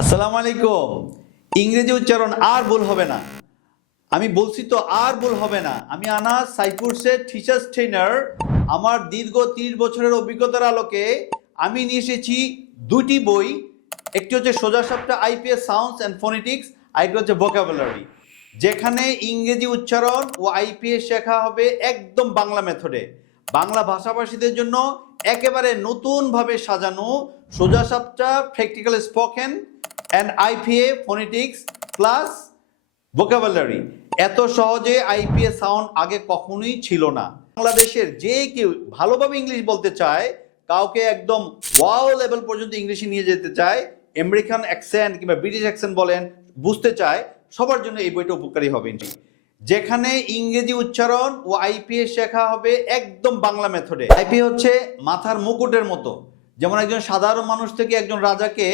আসসালামু আলাইকুম। ইংরেজি উচ্চারণ আর ভুল হবে না। আমি বলছি তো আর ভুল হবে না। আমি আনাস সাইফুরসের টিচার্স ট্রেনার। আমার দীর্ঘ 30 বছরের অভিজ্ঞতার আলোকে আমি নিয়ে এসেছি দুটি বই। একটি হচ্ছে সোজা সাপটা আইপিএস সাউন্ডস অ্যান্ড ফোনেটিক্স, আরেকটি হচ্ছে ভোকাবুলারি, যেখানে ইংরেজি উচ্চারণ ও আইপিএস শেখা হবে একদম বাংলা মেথডে। বাংলা ভাষাভাষীদের জন্য একেবারে নতুনভাবে সাজানো সোজা সাপটা practical spoken and IPA phonetics plus vocabulary. এত সহজে আইপিএস সাউন্ড আগে কখনোই ছিল না। বাংলাদেশের যে কেউ ভালোভাবে ইংলিশ বলতে চায়, কাউকে একদম ওয়াও লেভেল পর্যন্ত ইংলিশে নিয়ে যেতে চায়, আমেরিকান অ্যাকসেন্ট কিংবা ব্রিটিশ অ্যাকসেন্ট বলেন, বুঝতে চায়, সবার জন্য এই বইটা উপকারী হবে। যেখানে ইংরেজি উচ্চারণ ও আইপিএস শেখা হবে একদম বাংলা মেথডে। আইপিএ হচ্ছে মাথার মুকুটের মতো, যেমন একজন সাধারণ মানুষ থেকে একজন রাজাকে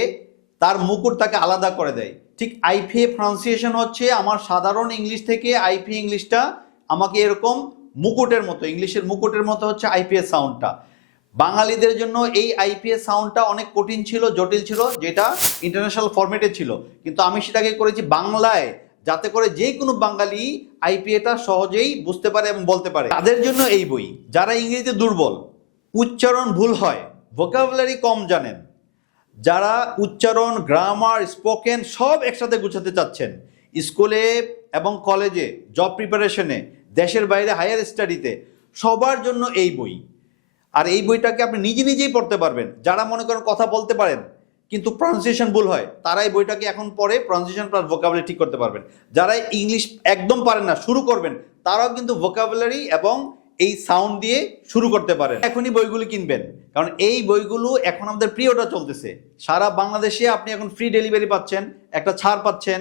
তার মুকুট তাকে আলাদা করে দেয়, ঠিক আইপিএ প্রনাউন্সিয়েশন হচ্ছে আমার সাধারণ ইংলিশ থেকে আইপিএ ইংলিশটা আমাকে এরকম মুকুটের মতো, ইংলিশের মুকুটের মতো হচ্ছে আইপিএস সাউন্ডটা। বাঙালিদের জন্য এই আইপিএস সাউন্ডটা অনেক কঠিন ছিল, জটিল ছিল, যেটা ইন্টারন্যাশনাল ফরম্যাটে ছিল, কিন্তু আমি সেটাকে করেছি বাংলায়, যাতে করে যে কোনো বাঙালি আইপিএটা সহজেই বুঝতে পারে এবং বলতে পারে। তাদের জন্য এই বই। যারা ইংরেজিতে দুর্বল, উচ্চারণ ভুল হয়, ভোকাবুলারি কম জানেন, যারা উচ্চারণ, গ্রামার, স্পোকেন সব একসাথে গুছাতে চাচ্ছেন, স্কুলে এবং কলেজে, জব প্রিপারেশনে, দেশের বাইরে হায়ার স্টাডিতে, সবার জন্য এই বই। আর এই বইটাকে আপনি নিজে নিজেই পড়তে পারবেন। যারা মনে করেন কথা বলতে পারেন কিন্তু প্রনাউন্সিয়েশন ভুল হয়, তারা এই বইটাকে এখন পড়ে প্রনাউন্সিয়েশন প্লাস ভোকাবুলারি ঠিক করতে পারবেন। যারা ইংলিশ একদম পারেন না, শুরু করবেন, তারাও কিন্তু ভোকাবুলারি এবং এই সাউন্ড দিয়ে শুরু করতে পারেন। এখনই বইগুলি কিনবেন, কারণ এই বইগুলো এখন আমাদের প্রিয়টা চলতেছে। সারা বাংলাদেশে আপনি এখন ফ্রি ডেলিভারি পাচ্ছেন, একটা ছাড় পাচ্ছেন।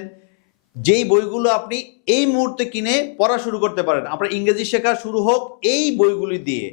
যেই বইগুলো আপনি এই মুহূর্তে কিনে পড়া শুরু করতে পারেন। আপনার ইংরেজি শেখা শুরু হোক এই বইগুলি দিয়ে।